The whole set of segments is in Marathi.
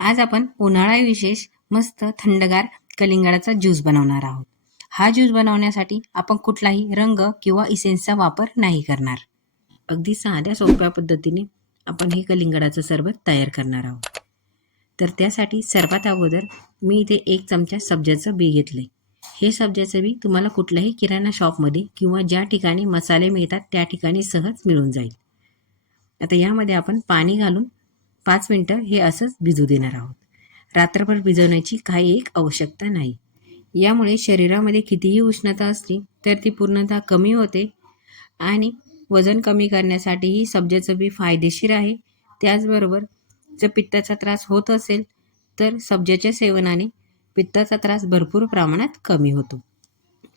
आज आपण उन्हाळा विशेष मस्त थंडगार कलिंगडाचा ज्यूस बनवणार आहोत. हा ज्यूस बनवण्यासाठी आपण कुठलाही रंग किंवा इसेन्सचा वापर नाही करणार. अगदी साध्या सोप्या पद्धतीने आपण हे कलिंगडाचं सरबत तयार करणार आहोत. तर त्यासाठी सर्वात अगोदर मी इथे एक चमचा सब्जाचं बी घेतले हे सब्जाचं बी तुम्हाला कुठल्याही किराणा शॉपमध्ये किंवा ज्या ठिकाणी मसाले मिळतात त्या ठिकाणी सहज मिळून जाईल. आता यामध्ये आपण पाणी घालून पाच मिनटं हे असंच भिजू देणार आहोत. रात्रभर भिजवण्याची काही एक आवश्यकता नाही. यामुळे शरीरामध्ये कितीही उष्णता असली तर ती पूर्णतः कमी होते आणि वजन कमी करण्यासाठीही सब्जाचं बी फायदेशीर आहे. त्याचबरोबर जर पित्ताचा त्रास होत असेल तर सब्जाच्या सेवनाने पित्ताचा त्रास भरपूर प्रमाणात कमी होतो.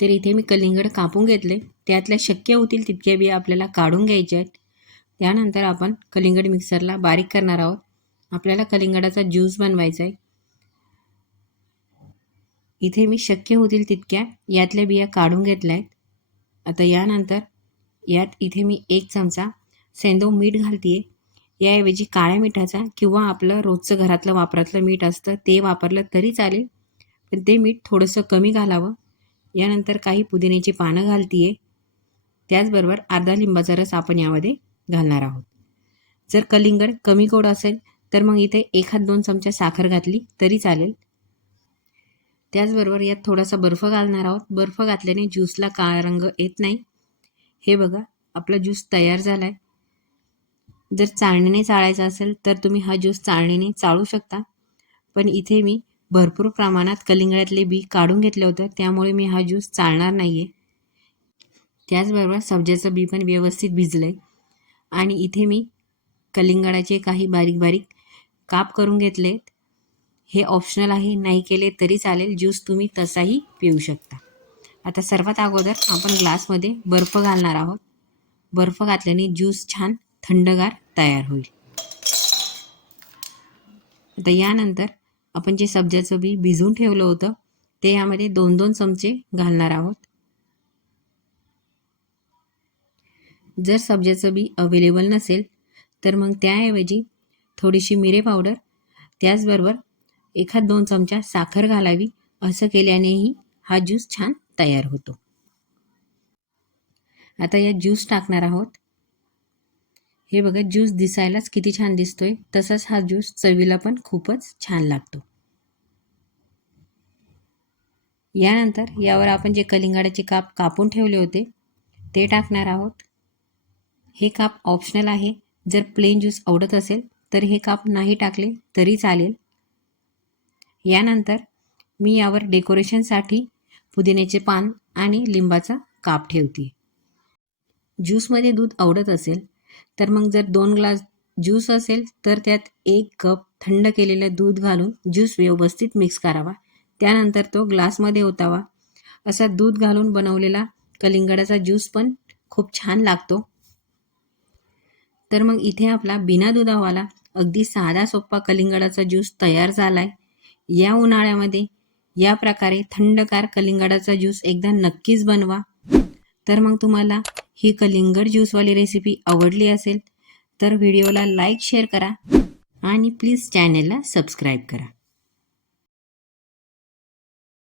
तर इथे मी कलिंगड कापून घेतले. त्यातल्या शक्य होतील तितक्या बी आपल्याला काढून घ्यायच्या आहेत. त्यानंतर आपण कलिंगड मिक्सरला बारीक करणार आहोत. आपल्याला कलिंगडाचा ज्यूस बनवायचा आहे. इथे मी शक्य होतील तितक्या यातल्या बिया काढून घेतल्या आहेत. आता यानंतर यात इथे मी एक चमचा सेंदो मीठ घालते याऐवजी काळ्या मिठाचा किंवा आपलं रोजचं घरातलं वापरातलं मीठ असतं ते वापरलं तरी चालेल. पण ते मीठ थोडंसं कमी घालावं. यानंतर काही पुदिन्याची पानं घालते त्याचबरोबर अर्धा लिंबाचा रस आपण यामध्ये घालणार आहोत. जर कलिंगड कमी गोड असेल तर मग इथे एखाद दोन चमचा साखर घातली तरी चालेल. त्याचबरोबर यात थोडासा बर्फ घालणार आहोत. बर्फ घातल्याने ज्यूसला काळा रंग येत नाही. हे बघा आपला ज्यूस तयार झाला आहे जर चाळणीने चाळायचा असेल तर तुम्ही हा ज्यूस चाळणीने चाळू शकता. पण इथे मी भरपूर प्रमाणात कलिंगडातले बी काढून घेतलं होतं त्यामुळे मी हा ज्यूस चालणार नाही आहे त्याचबरोबर सब्जाचं बी पण व्यवस्थित भिजलं आहे आणि इथे मी कलिंगडाचे काही बारीक बारीक काप करून घेतलेत. हे ऑप्शनल आहे नाही केले तरी चालेल ज्यूस तुम्ही तसाही पिऊ शकता. आता सर्वात अगोदर आपण ग्लासमध्ये बर्फ घालणार आहोत. बर्फ घातल्याने ज्यूस छान थंडगार तयार होईल. आता यानंतर आपण जे सब्जाचं बी भिजवून ठेवलं होतं ते यामध्ये दोन दोन चमचे घालणार आहोत. जर सब्जाचं बी अवेलेबल नसेल तर मग त्याऐवजी थोडीशी मिरे पावडर त्याचबरोबर एखाद दोन चमचा साखर घालावी असं केल्यानेही हा ज्यूस छान तयार होतो. आता या ज्यूस टाकणार आहोत. हे बघा ज्यूस दिसायलाच किती छान दिसतोय. तसंच हा ज्यूस चवीला पण खूपच छान लागतो. यानंतर यावर आपण जे कलिंगाडाचे काप कापून ठेवले होते ते टाकणार आहोत. हे काप ऑप्शनल आहे. जर प्लेन ज्यूस आवडत असेल तर हे काप नाही टाकले तरी चालेल. यानंतर मी यावर डेकोरेशनसाठी पुदिन्याचे पान आणि लिंबाचा काप ठेवते. ज्यूसमध्ये दूध आवडत असेल तर मग जर दोन ग्लास ज्यूस असेल तर त्यात एक कप थंड केलेलं दूध घालून ज्यूस व्यवस्थित मिक्स करावा. त्यानंतर तो ग्लासमध्ये ओतावा. असा दूध घालून बनवलेला कलिंगडाचा ज्यूस पण खूप छान लागतो. तर मग इथे आपला बिना दुधावाला अगदी साधा सोप्पा कलिंगडाचा ज्यूस तयार झाला आहे या उन्हाळ्यामध्ये या प्रकारे थंडकार कलिंगडाचा ज्यूस एकदा नक्कीच बनवा. तर मग तुम्हाला ही कलिंगड ज्यूसवाली रेसिपी आवडली असेल तर व्हिडिओला लाईक शेअर करा आणि प्लीज चॅनेलला सबस्क्राईब करा.